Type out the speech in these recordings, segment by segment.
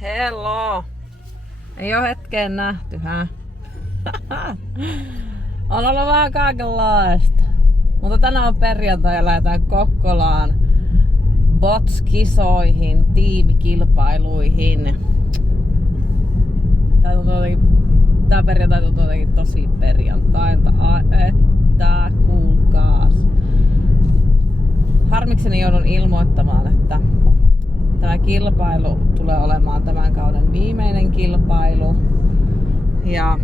Hello! Ei oo hetkeen nähtyhä. On ollut vähän kaikenlaista. Mutta tänään on perjantai ja lähdetään Kokkolaan BOTS-kisoihin, tiimikilpailuihin. Tää perjantai tuntuu jotenkin tosi perjantailta. Että kuulkaas. Harmikseni joudun ilmoittamaan, että tämä kilpailu tulee olemaan tämän kauden viimeinen kilpailu. Ja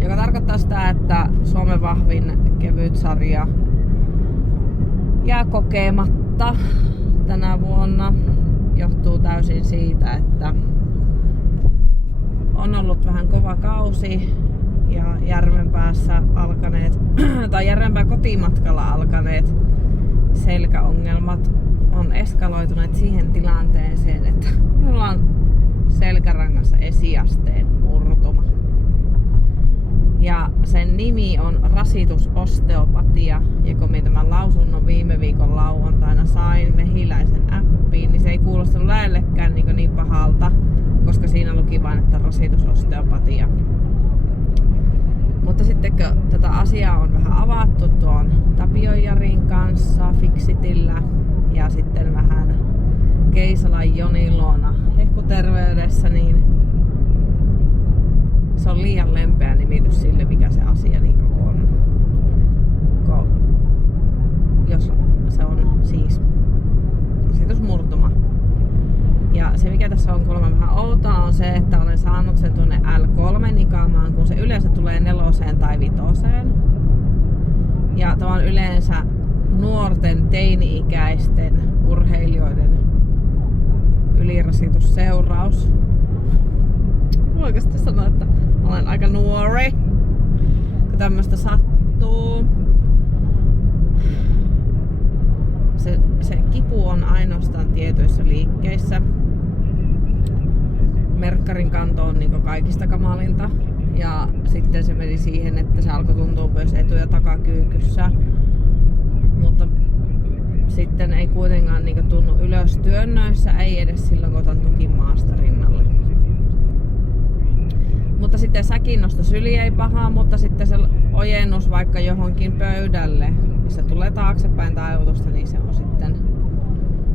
joka tarkoittaa sitä, että Suomen vahvin kevytsarja jää kokematta tänä vuonna. Johtuu täysin siitä, että on ollut vähän kova kausi ja Järvenpäässä alkaneet, tai Järvenpään kotimatkalla alkaneet selkäongelmat on eskaloituneet siihen tilanteeseen, että minulla on selkärangassa esiasteen murtuma. Ja sen nimi on rasitusosteopatia, ja kun minä tämän lausunnon viime viikon lauantaina sain Mehiläisen appiin, niin se ei kuulostanut lähellekään niin pahalta, koska siinä luki vain, että rasitusosteopatia. Mutta sitten kun tätä asiaa on vähän avattu tuon Tapion Jarin kanssa Fixitillä ja sitten vähän Keisalan Jonin luona Hehkuterveydessä, niin se on liian lempeä nimitys sille, mikä se asia niin on. Jos se on siis rasitusmurtuma. Ja se mikä tässä on kuulemma vähän outoa on se, että olen saanut sen tuonne L3-nikaamaan, kun se yleensä tulee 4 tai 5. Ja tämä on yleensä nuorten teini-ikäisten urheilijoiden ylirasitusseuraus. Voiko sitten sanoa, että olen aika nuori, kun tämmöistä sattuu. Se kipu on ainoastaan tietyissä liikkeissä. Merkkarin kanto on niin kaikista kamalinta. Ja sitten se meni siihen, että se alkoi tuntua myös etu- ja takakyykyssä. Mutta sitten ei kuitenkaan niin tunnu ylös työnnöissä, ei edes silloin kun otan tukimaasta rinnalle. Mutta sitten säkinnosto syli ei pahaa, mutta sitten se ojennus vaikka johonkin pöydälle, missä tulee taaksepäin taivutusta, niin se on sitten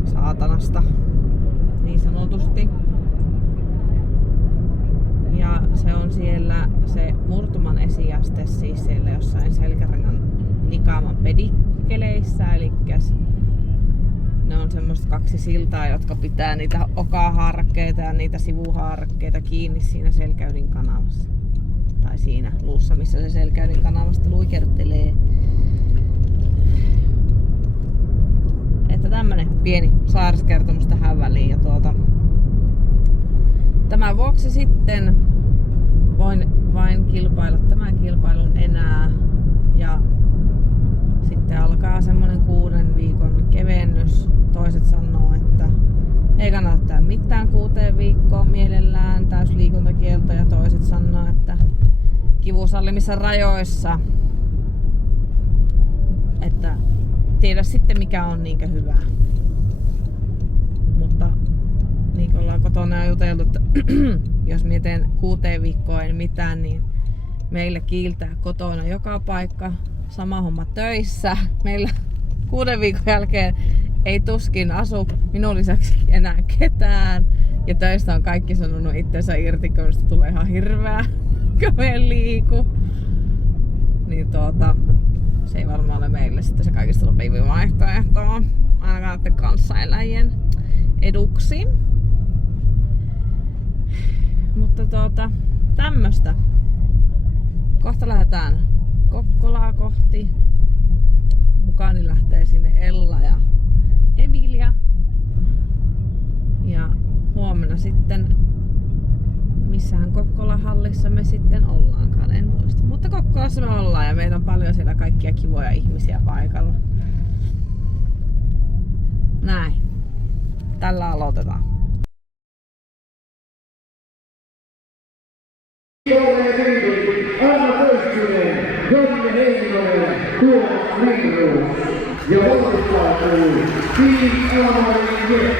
saatanasta niin sanotusti. Ja se on siellä se murtuman esiaste siis siellä jossain selkärangan nikaaman pedikkeleissä, eli ne on semmoista 2 siltaa, jotka pitää niitä okahaarrakkeita ja niitä sivuhaarrakkeita kiinni siinä selkäydin kanavassa. Tai siinä luussa, missä se selkäydin kanavasta luikertelee. Että tämmönen pieni sairauskertomus tähän väliin. Ja tämän vuoksi sitten voin vain kilpailla tämän kilpailun enää. Ja sitten alkaa semmonen 6 viikon kevennys. Toiset sanoo, että ei kannata tehdä mitään 6 viikkoon mielellään, täysliikuntakielto, ja toiset sanoo, että kivusallimissa rajoissa. Että tiedä sitten mikä on niinkö hyvää. Mutta niin kuin ollaan kotona juteltu, että jos mä teen 6 viikkoa ei mitään, niin meillä kiiltää kotona joka paikka. Sama homma töissä. Meillä 6 viikon jälkeen ei tuskin asu minun lisäksi enää ketään. Ja töistä on kaikki sanonut itsensä irti, kun minusta tulee ihan hirveä, kun me en liiku. Niin se ei varmaan ole meille sitten se kaikista sopivin vaihtoehto. Ainakaan näiden kanssaeläjien eduksi. Mutta tämmöstä. Kohta lähdetään Kokkolaa kohti. Mukani lähtee sinne Ella ja Emilia. Ja huomenna sitten, missähän Kokkolan hallissa me sitten ollaankaan, en muista. Mutta Kokkolassa me ollaan ja meitä on paljon siellä kaikkia kivoja ihmisiä paikalla. Näin. Tällä aloitetaan. Anna Pöyskinen, Jonne Heinonen, Tuomas Meiru ja voittautuu Team Ilmainen.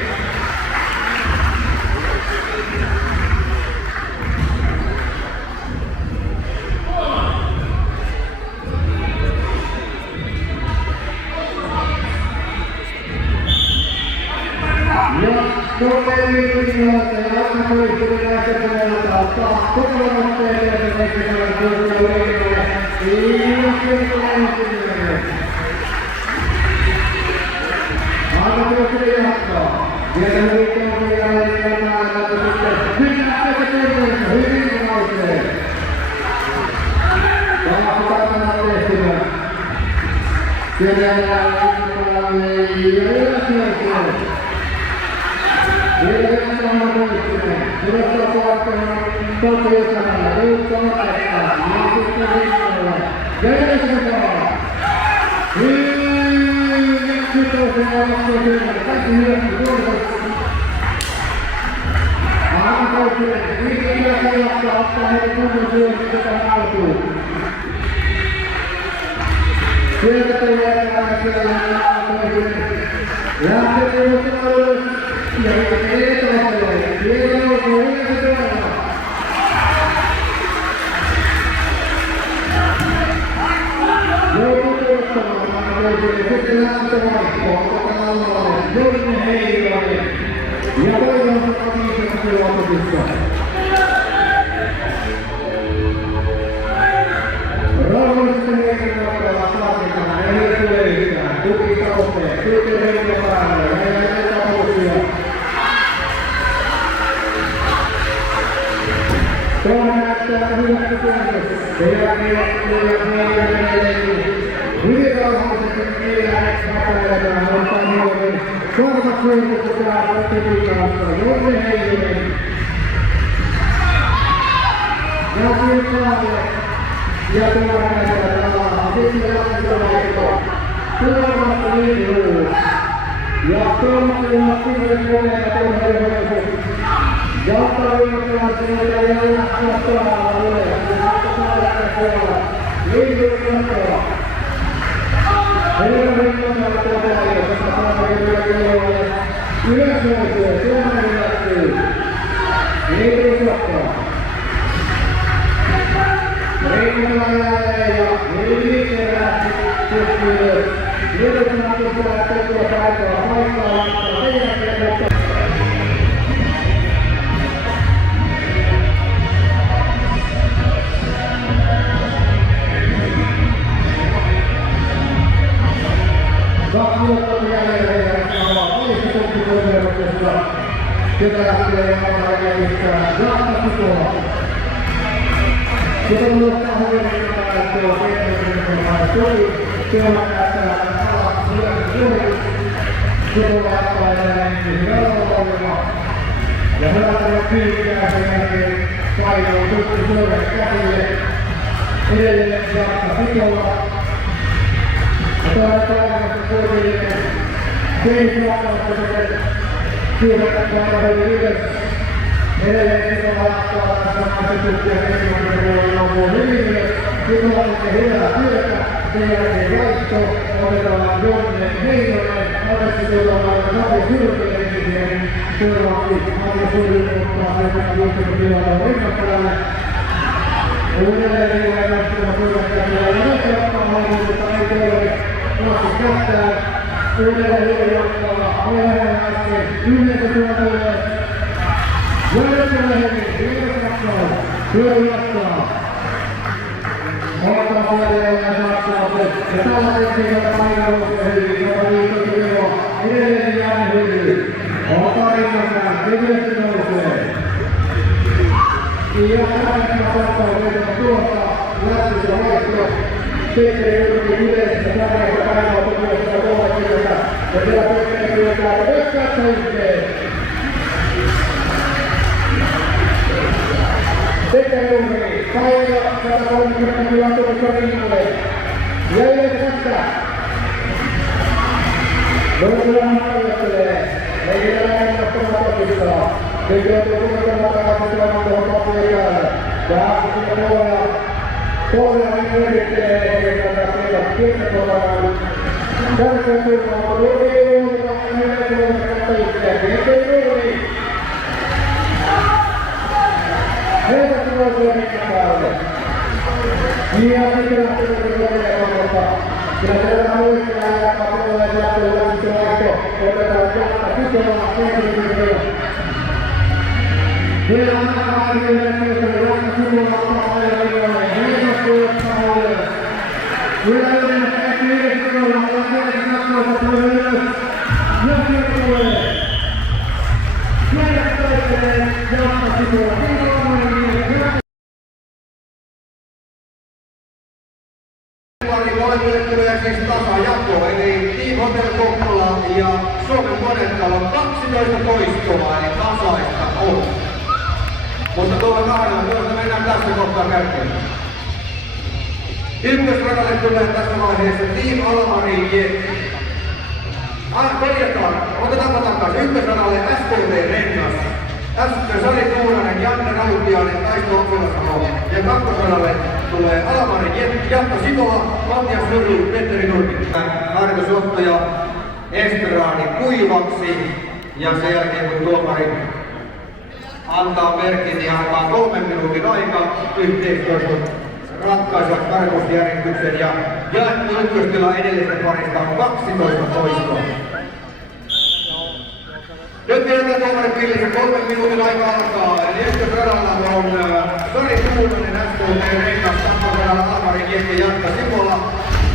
Iya, Ja siellä oikealla ja katsella ja jatkoa. Otetaan Jatta Sitola, Petri. Siellä on aina Jatta Sitola, Petri. Hiinos tuottajalle. Yleinen käsi Sitola, Petri. Katsotaan ylös. Ja siellä tulee. Siellä toistelee Jatta Sitola. Molemmille siis tasajako, eli Team Hotel Kokkola ja Suomen Konetalo 12 toistoa, eli tasaista on. Mutta tuolla 12 mennään tässä kohtaa kärkeen. Ykkösradalle tulee tässä vaiheessa Team Almari Jet. Korjataan, otetaanpa takaisin. Ykkösradalle SKT Rengas. Sari Tuunanen, Janne Rautiainen, Taisto Okkolasalo. Ja kakkosradalle tulee Almari Jet, Jatta Sitola, Matias Nurri, Petteri Nurmi. Harjoitusjohtaja Estradi kuivaksi. Ja sen jälkeen kun tuomari antaa merkin, niin antaa 3 minuutin aika yhteistyössä ratkaisua tarkoitusjärjestyksen ja jaettu ykköstila edellisen parista on 12 toistoa. Nyt vielä tuomarin pillissä 3 minuutin aika alkaa, eli ykkösradalla on Sari Tuunanen, SKT Rengas, kakkosradalla Almari Jet ja Jatta Sitola.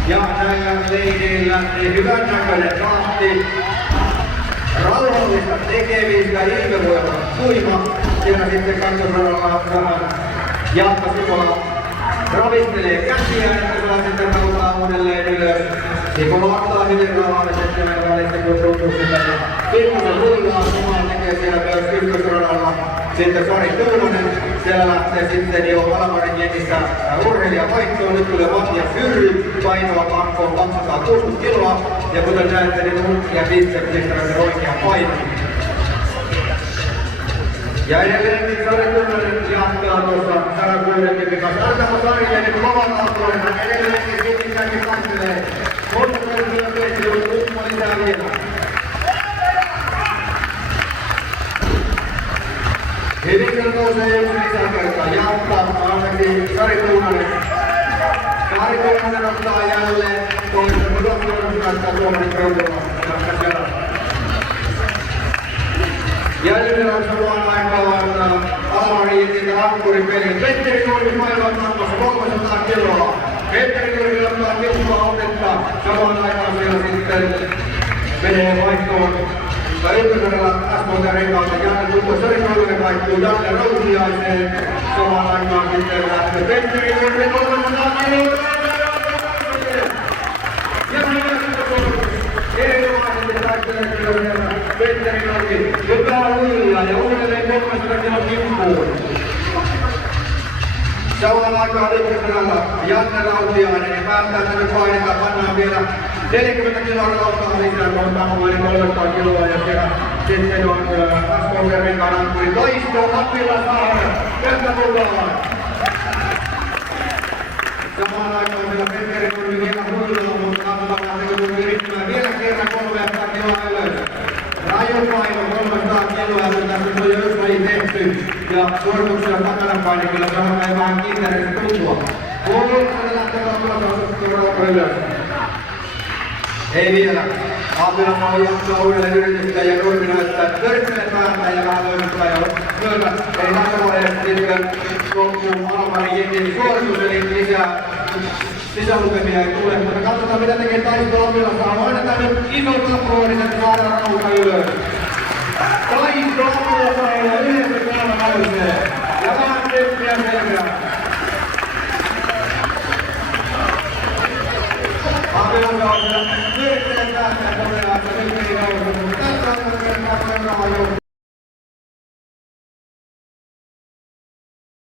Ja näillä leideillä niin hyvän näköinen tahti. Rauhallista tekemistä, ilme voi olla kuiva. Siellä sitten kakkosradalla vähän Jatta Sitola ravistelee käsiä, että saa sitten rautaa uudelleen ylös. Sikola ottaa hyvin rauhallisesti meidän välistä kun tuntuu sitä. Pikkusen huilaa, samaan tekee siellä myös ykkösradalla. Sitten Sari Tuunanen, siellä lähtee sitten jo Almarin Jetissä urheilija vaihtoon. Nyt tulee Matias Hyrry, painoa pakkoon 260 kiloa. Ja kuten näette, niin Nurmi ja bicepsistä on oikea paino. Ja edelleen Sari Tuunanen jatkaa tuossa 160 kanssa. Antama Sarille nyt kovan alkuun, hän edelleenkin sinissäkin katselee. Mutta kyllä Petri on kumma lisää vielä. Hyvin kyllä nousee yksi lisäkertaa. Jatkaa anneksi Sari Tuunanen. Sari Tuunanen ottaa jälleen toista. Mutta Tuunanen näyttää tuomarin pöydällä. Jälleen samaan aikaan Almari Jetin ankkuripeli. Petteri Nurmi maailman matkassa 300 kiloa. Petteri Nurmi ottaa tiukkaa otetta. Samaan aikaan siellä sitten menee vaihtoon. Ykkösradalla SKT Renkaalta Janne Tukko Sari Tuunanen vaihtuu Janne Rautiaiseen. Samaan aikaan sitten lähtee Petteri Nurmi 300 kiloa. Ja erinomaisesti taistelee kyllä sieltä Petteri Nurmi. Hyvää huilua ja uudelleen 300 kilon kimppuun. Samaan aikaan ykkösradalla Janne Rautiainen ja päättää, että nyt painetaan, pannaan vielä 40 kiloa rautaa lisää, kun on tappuinen 300 kiloa ja siellä sitten on SKT Renkaan ankkuri Taisto Appilasaari. Tästä tullaan. Samaan aikaan siellä Petteri Nurmi vielä huilua, mutta katsotaan lähteekö Nurmi yrittämään vielä kerran 300 kiloa ylös. Rajopaino 300 kiloa, ja tässä on jo yksi laji tehty. Ja suorituksella takanapaine kyllä saadaan ei vähän kiinteästi tuntua. Kuuluu, lähtee tuolla ylös. Ei vielä. Appilamaa jatkaa uudelleen yritystä ja Nurmi näyttää törkkelee päätä ja vähän löydyttää ja myötä. Eli tässä vaiheessa sitten loppuu Almari Jetin suoritus, eli lisää sisälukemia ei tule. Mutta katsotaan mitä tekee Taisto Appilasaa. Hoidetaan nyt iso tapuolinen, että saadaan rauta ylös. Taisto Appilasaa ja yhdessä täällä nousee. Ja vähän teppiä selkeää. Appilasaa on siellä törkkelee päätä ja todetaan, että nyt ei nousu. Mutta tässä on vielä katsotaan rahaa joutuu.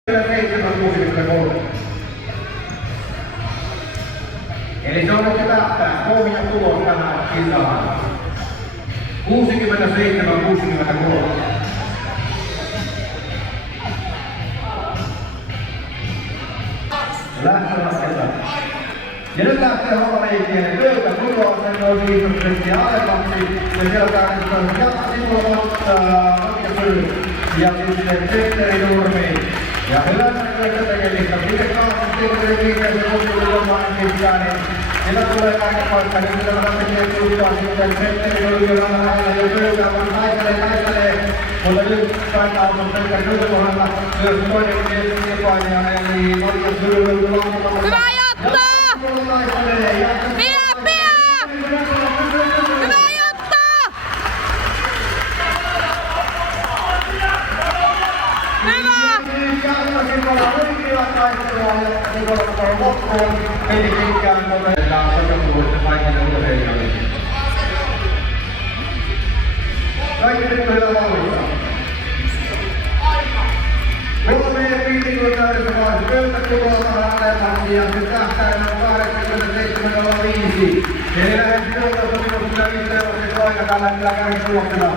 763. Eli se on nyt tähtää pohja tulos tähän kisaan. 67-63. Lähtömässä. Ja nyt lähtee homma liikkeelle. Pöytä tuloa, sen on viisoisesti alemmaksi. Ja sieltä on Jatta Sitola, ja sitten Petteri Nurmi. Ja hyvän näköistä tekemistä. Miten kaasut Petteri liikkeelle, kun tuli lomaan niin Sillä tulee kärkipaikka, nyt sillä tekee kuittaa sitten Petteri oli vielä lähellä jo pöytään, vaan taistelee. Mutta nyt taitaa on Petteri Kylkohdalla myös toinen kilpailija, eli Norjan Sylvy Lammikolla. Hyvä Jatto! Pia! Hyvä Jatto! Hyvä! Jatkosimmalla oikeilla taistelua ja Sikolla on loppuun. Ei pitkään toteutetaan sopimuudesta kaikille urheilijoille. Kaikki nyt on hyvä vauhdissa. 3.50 pääsi pöytäkuvolta lähtemäksi ja nyt tähtäinen on 87.05. Ei lähde sijoitusopimuksella yhteydessä aika tällä hetkellä kärkituloksena.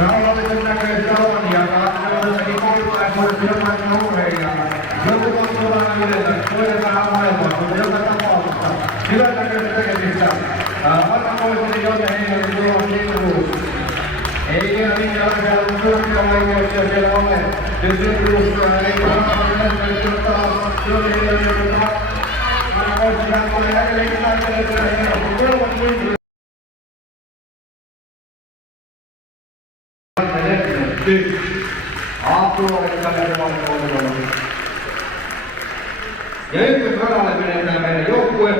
Rauhallisen näköistä on ja katsoo kouluttaisuudessa jokaisena urheilijana. Joku on tuolla yleensä, toinen vähän maailmaa, mutta joka tapauksessa. Hyvän näköistä tekemistä. Varapoisteli Jonne Heinonen tuolla sivuun. Ei vielä mitään asiaa, mutta suuria vaikeuksia siellä ole. Nyt sivuusta ei varmaan näyttänyt ottaa Jonne Heinonen, mutta varapoisteli hän tulee edelleenkin näyttänyt, mutta kolmas kuitenkin. Ja ykkösradalle menetään meidän joukkue.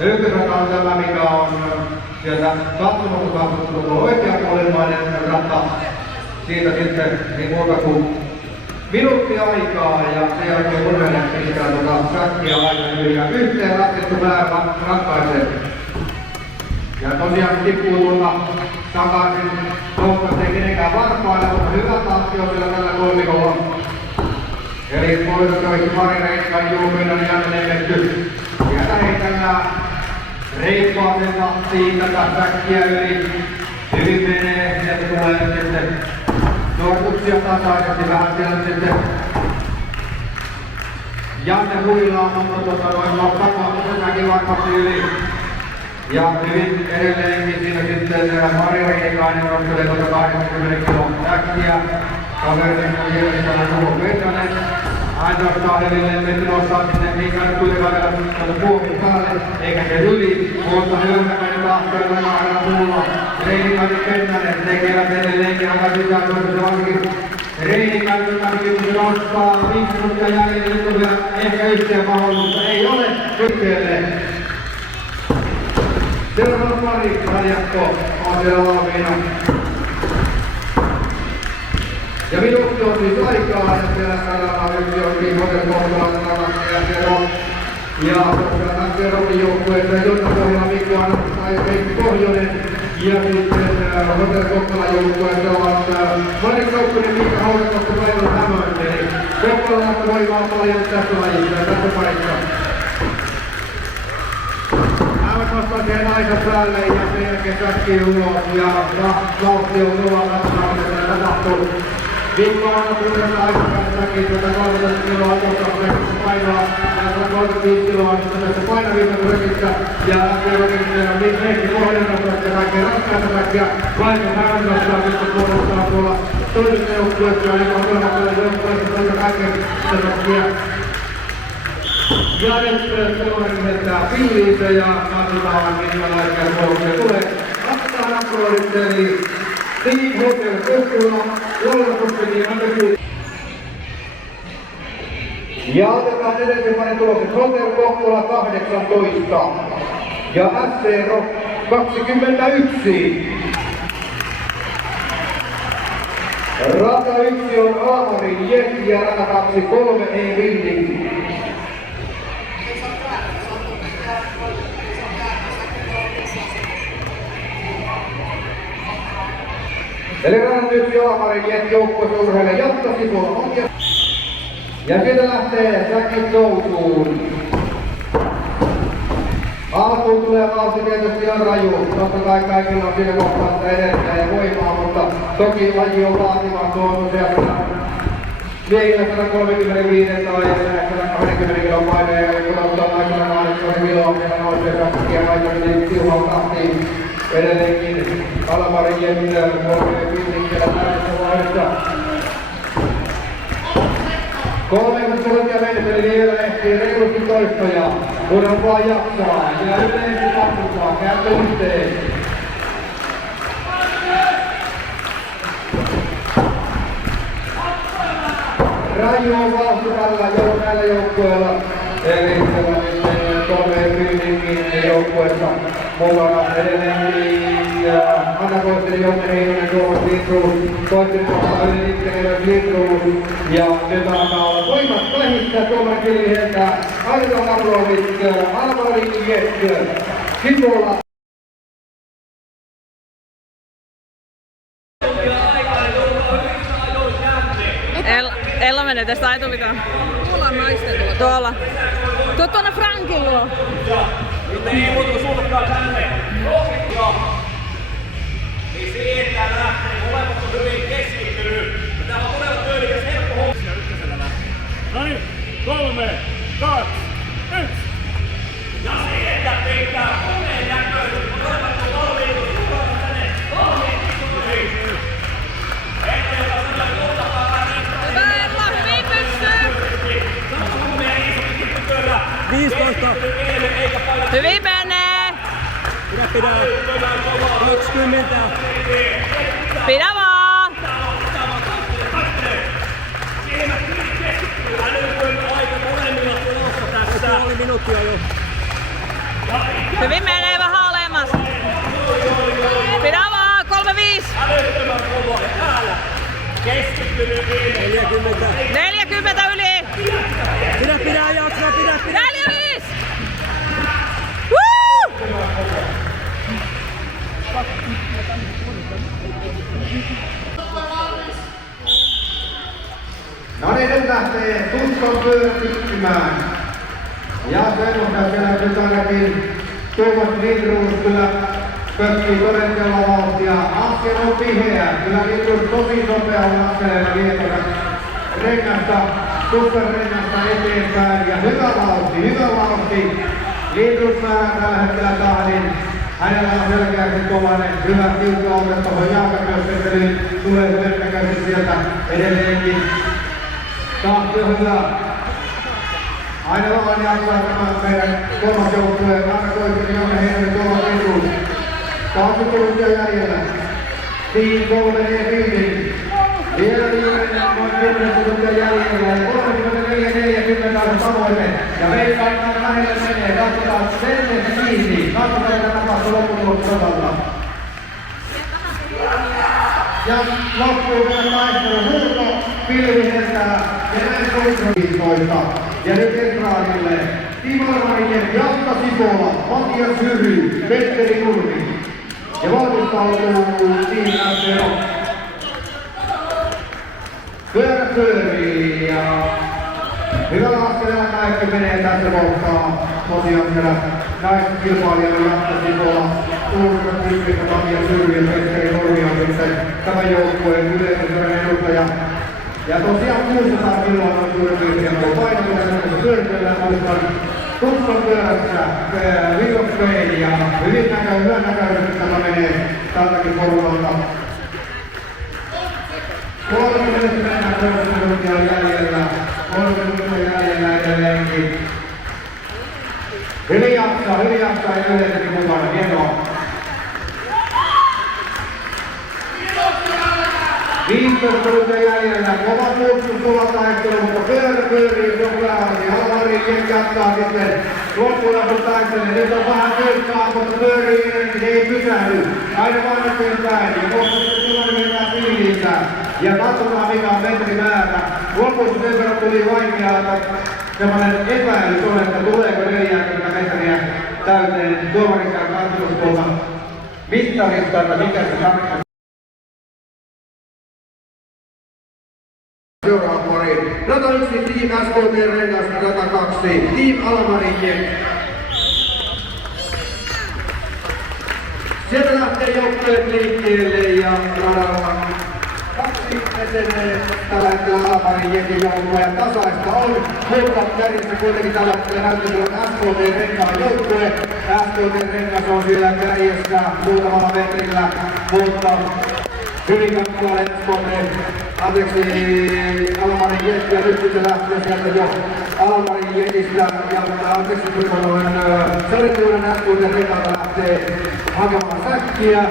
Ykkösrata on tämä, mikä on sieltä katsomassa katsottu oikeapuolimmainen rata. Siitä sitten niin muuta kuin minuutti aikaa ja sen jälkeen urheilijat pistää säkkiä aikaan yli ja yhteen laskettu määrä ratkaisee. Ja tosiaan tippuu tuolta takaisin. Toivottavasti ei kenenkään varpaille, mutta hyvä tahti on sillä tällä kolmikolla. Eli poistettaviksi Mari Reikkaan Julminen ja Janne Nemmetty. Sieltä heitellään reippaasella siitä säkkiä yli. Hyvin menee, sieltä tulee sitten suorituksia tasaisesti vähän siellä sitten. Janne huilaa, mutta noin takapäkin varmasti yli. Ja hyvin edelleenkin siinä sitten Mari Reikainen nostelee 80 kilon säkkiä. Kaverin on järjestämään Tuho Petranen. Ainoastaan edelleen nostaa sinne, eikä nyt kuitenkaan vielä puomin päälle, eikä se yli, mutta hyökkäinen tahtoilla aina tulla. Reinikäinen Pennanen tekevät edelleenkin aika sisään, koska se varsinkin Reinikäinen kun se nostaa 5 minuuttia jäljellä, nyt on vielä ehkä yhteen mahdollisuutta, ei ole ykkeelle. Seuraava pari Radjakko on siellä valmiina. Ja minuutti on siis aikaa ja siellä saadaan yksi oikein hotelkohtalaisella ja siellä on. Ja tosiaan Terokin joukkueessa Jonna Pohjola Mikko tai Veikki Pohjonen. Ja sitten hotelkohtala joukkueessa ovat Mari Kauppanen, Miikka Haurakkosta, Päivän Hämöinen. Eli Koppalasta voimaa paljon tässä lajissa ja tässä parissa. Hän nostaa siihen naisen päälle ja sen jälkeen säkkii ulos ja vauhti on tuolla katsomaan, mitä tapahtuu. Viikko aina kuitenkin aikaisemmin tuota 13 kiloa tuossa painoa ja 35 kiloa tässä painaviimen rökissä ja äkkiä Veikki Pohjonen nostaa ja kaikkein raskaita säkkiä. Vaikka hän nostaa sitten puolustaa tuolla toisesta joukkueessa ja joka on kolmattella joukkueessa toista kaikkein säkkiä. Ja nyt seuraavaksi heittää pilliinsä ja katsotaan minkälaisia tuloksia tulee. Vastaan aploodit eli Team Hotel Kokkola, Jolla ja Anteeksi. Ja otetaan edelleenpäin tulokset. Hotel Kokkola 18 ja SC Rock 21. Rata 1 on Aamarin Jet ja rata 2 3 E-Building. Eli radan 1 Aamarin Jet joukkueurheilija jatkasi tuolla. Ja sieltä lähtee säkit nousuun. Alkuun tulee vauhti tietysti on raju. Totta kai kaikilla on siinä kohtaa sitä energiaa ja voimaa, mutta toki laji on vaativan tuotu sieltä miehillä 135 tai 120 kilon painoja ja kun ottaa naisena 80 kiloa, siellä nousee säkkiä aikaisemmin tiuhaan tahtiin. Edelleenkin Alamarin Jemmillä on 3 pillikkeellä täydessä vaiheessa. 30 sekuntia mennessä, eli vielä ehtii reilusti toistoja. Kunhan vaan jaksaa. Ja yleensä katsotaan. Kääntö yhteen. Raju on vauhti tällä joukkueella. Eli sellainen Tommeen Pyyningin joukkueessa mukana edelleenkin. Anna Koisteli, Jonne Heinonen, Tuomas Lindruus, Koisteli kohtaa yli Nikkelevät Lindruus. Ja nyt alkaa olla voimat vähissä Tuomari Kiliheltä. Aivan aplodit Alvari Jekkö. Sipola. Ella menee tästä aituvitaan. Tuolla on naisten tuolla. Tuolla. Tuo tuonne Frankin luo. Ei muuta sulkaa tänne. Niin siitä lähtee. Molemmat on hyvin keskittynyt. Täällä on todella työlikäs helppo homma. Noin, 3, 2, 1. Ja siitä pitää koneen näköisesti. Molemmat on valmiit. Sulkaa tänne. Valmiit istutuksiin. Ettei ota sellainen kultakaan tänne. Ella, hyvin pystyy. 15. Hyvin menee. Pidä. 20. Pidä vaan. Oli minuuttia jo. Hyvin menee vähän alemmas. Pidä vaan. 35. Keskittynyt 40. 40 yli. Pidä, jaksaa, pidä. 45. Woo! No niin, nyt lähtee Tuskon pyörä sykkymään. Ja semmoista siellä nyt ainakin Tuomas Lindruus kyllä pökkii todella vauhtia. Askel on tiheä. Kyllä Lindruus tosi nopealla askeleella vietävä rengasta, superrengasta eteenpäin. Ja hyvä vauhti. Lindruus määrää tällä hetkellä tahdin. Hänellä on selkeästi kovainen, hyvä tiukka ote tuohon jalkatyöskentelyyn. Tulee hyökkäkäisesti sieltä edelleenkin. Tahti on hyvä. Aina vaan jaksaa tämä meidän kolmas joukkueen. Anna Koisteli, Jonne Heinonen, Tuomas Lindruus. 20 minuuttia jäljellä. Team 3-4. Vielä viimeinen noin 10 sekuntia jäljellä. Ja 34-40 on tavoite. Ja veikkaan aina lähelle menee. Katsotaan sen kiinni. Katsotaan mitä tapahtuu lopputuloksen osalta. Ja loppuu vielä taistelu. Huuto pilviseltä. Ja näin Koisteli 15. Ja nyt estraadille. Timo Alvarinen, Jatta Sipola, Matias Hyry, Petteri Nurmi. Ja valmistautuu Team FCO. Pyörä pyörii ja hyvällä askeleella kaikki menee tässä kohtaa. Tosiaan siellä naisten kilpailijana Jatta Sipola, Tuulta Tyyppistä, Matias Hyry ja Petteri Nurmi on sitten tämän joukkueen yleisöön edustaja. Ja tosiaan 600 kiloa on suurin piirtein painoa, pyöritellään muistan Tuskon pyörässä Virokspein ja hyvän näköisesti tämä menee tältäkin porukalta. 30 minuuttia jäljellä, 30 minuuttia jäljellä edelleenkin. Hyvin jaksaa ja yleisesti mukana, hienoa. 15 minuuttia jäljellä, kova puolustus tulla taistelu, mutta pyörä pyörii sokeasti. Alvari jatkaa sitten loppuun taistelu. Nyt on vähän työkkää, mutta pyörii niin se ei pysähdy. Aina vaan eteenpäin ja kohta sitten mennään fiiliinsä. Ja katsotaan mikä on metrimäärä. Lopussa sen verran tuli vaikeaa, semmoinen epäilys on, että tuleeko 40 metriä täyteen. Tuomarin käy katsomus tuolta mittarista, että mikä se tarkoittaa. Seuraava pari. Rata 1, Team SKT Rengas, rata 2, Team Alvari. Sieltä lähtee joukkueet liikkeelle ja radalla 2 etenee tällä hetkellä Alvari Jekin joukkueen tasaista on. Mutta kärjessä kuitenkin tällä hetkellä näyttänyt SKT Renkaan joukkue. SKT Rengas on siellä kärjessä muutamalla metrillä, mutta hyvin katsotaan SKT Almarin Jettiä. Nyt kun se lähtee sieltä jo Almarin Jetistä ja Sarjatuuden äskuuden rekalta lähtee hakemaan säkkiä.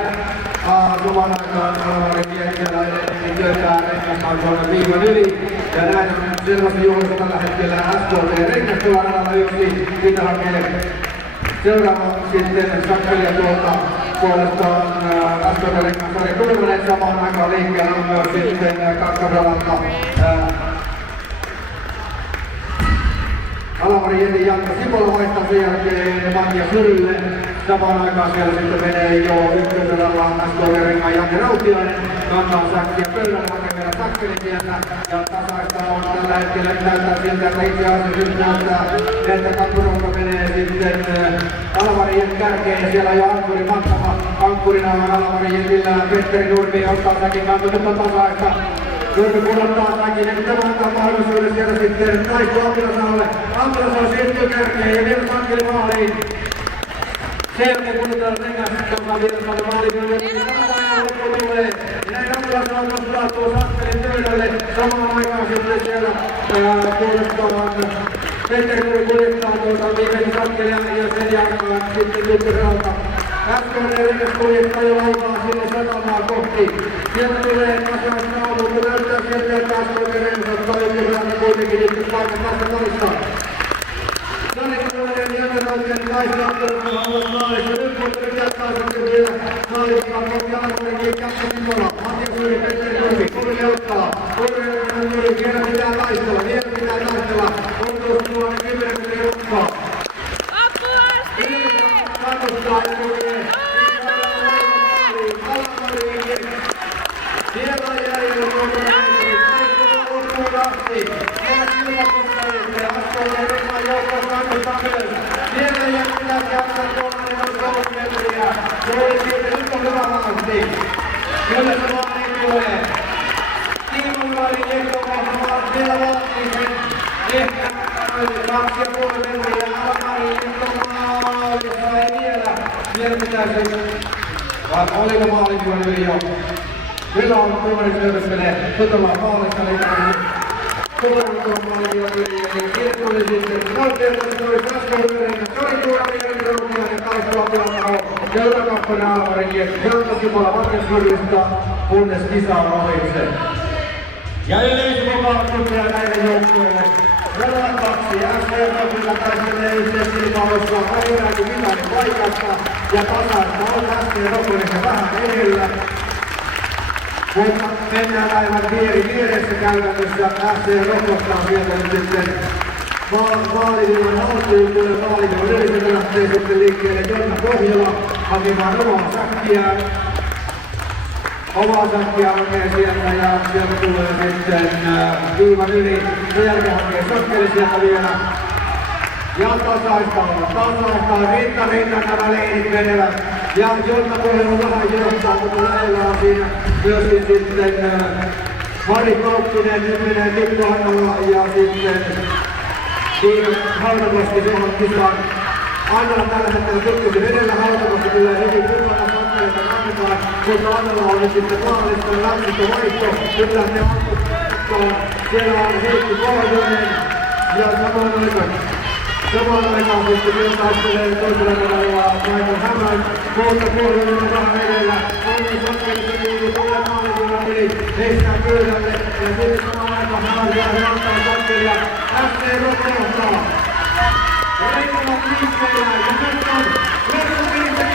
Samaan aikaan Almarin Jettiä edelleen työtää rengasta tuonne viivan yli. Ja näin on selvästi juhlassa tällä hetkellä SKT rengastuva radalla yksi. Siitä hakee seuraava sitten sakkelia tuolta puolestaan SKT renkaan Sari Kulmanen. Samaan aikaan liikkeellä on myös sitten kakkosradalta Almarin Jetin Janka Sipola vaihtaa sen jälkeen Matias Hyrylle. Samaan aikaan siellä sitten menee jo ykkösradalla SKT renkaan Janne Rautiainen. Kantaa säkkiä pöydälle, hakee vielä sakkeli sieltä. Ja tasaista on tällä hetkellä näyttää siltä, että itse asiassa nyt näyttää, että kakkoselta menee sitten Almarin Jetin kärkeen. Ja siellä on jo ankkuri matkava. Ankkurina on Almarin Jetillä Petteri Nurmi ottaa säkin kanto, nyt on tasaista. Nurmi pudottaa säkin ja nyt tämä antaa mahdollisuuden sieltä sitten Taisto Ampilasaalle. Ampilasalo siirtyy kärkeen ja vielä sakkeli maaliin. Sen jälkeen puhutaan rengas, joka on vielä saanut maaliin, niin samaan aikaan loppu tulee. Ja näin Ampilasalo nostaa tuo sakkelin pöydälle. Samaan aikaan sitten siellä puolestaan Petteri Nurmi kuljettaa tuota viimeisen sakkelia ja sen jälkeen sitten ykkösradalta. SKT rengas kuljettaa jo laivaa sinne satamaa kohti. Sieltä tulee tasaista aamu, mutta näyttää sieltä, että SKT rengas ottaa ykkösradalta kuitenkin ykköspaikan tässä toista. Sarjatuuden Janne Taistelua on maalissa. Nyt Kotteri jatkaa sitten vielä maalissa. Kotti Almarin Janne Sipola. Matias Hyry, Petteri Nurmi. Kurille ottaa. Kurille vielä pitää taistella. Vielä pitää taistella. On tuossa tuonne 10 minuutin ottaa. Kannustaa ja tulee. Almarin. Siellä on jäljellä tuolta näin. Taistelu loppuun asti. Siellä kilpakumppaneet. SKT renkaan joukkoon kannustaa myös. Siellä jättää jaksaa tuollainen on 3 metriä. Se oli siitä, nyt on hyvä vahvasti. Kyllä se maaliin tulee. Almarin Jetti on vielä vaatii sen. Ehkä 2,5 metriä. Almarin Jetti on maalissa. Ei vielä. Vielä pitäisi. Vai oliko maalin yli jo? Kyllä on tuomari syödöskelee. Nyt ollaan maalissa. Kirkkoinen sitten Kaltielta oli Kaskeluverenä, Sarjatuuden Janne Rautiainen ja Taistelu Ampilasalo. Seurakappane Almarin Jetti, Janka Sipola Matias Hyristä, kunnes kisa on ohitse. Ja yleisökokouksia näille joukkueille. Vedän 2, SC-Kopilla taistelee yhteiskilpailussa Rajoräkin mitalin paikasta ja tasaista on SC-Kopillissa vähän edellä. Mutta mennään aivan vieressä käytännössä. FC Rokosta on sieltä nyt sitten Vaalivillan haltuun. Tulee Vaalivillan yliseltä lähtee sitten liikkeelle Jonna Pohjola hakemaan omaa säkkiään. Omaa säkkiä hakee sieltä ja sieltä tulee sitten viivan yli. Sen jälkeen hakee sakkeli sieltä vielä. Ja tasaista rinnan nämä leinit menevät. Ja Jonna Pohjola vähän johtaa, mutta lähellä on siinä myöskin sitten Mari Kauppinen, nyt menee Mikko Annola ja sitten Tiina Hautakoski tuohon kisaan. Annola tällä hetkellä tukkusin edellä, Hautakoski tulee hyvin kurvana sakkeleita kannetaan, mutta Annola on nyt sitten maalissa ja läksittä vaihto. Nyt lähtee Annola, siellä on Heikki Pohjonen ja samaan aikaan sitten vielä taistelee toisella tavalla Michael Hämän, mutta Pohjonen on vähän edellä. Anni sakkelissa kuuluu tulee maalivillan yli, heistää pöydälle ja sitten samaan aikaan Hämän vielä antaa sakkelia. FC Rokko johtaa. Ja Reikkolat liikkeellä ja nyt on Lerkko Piirse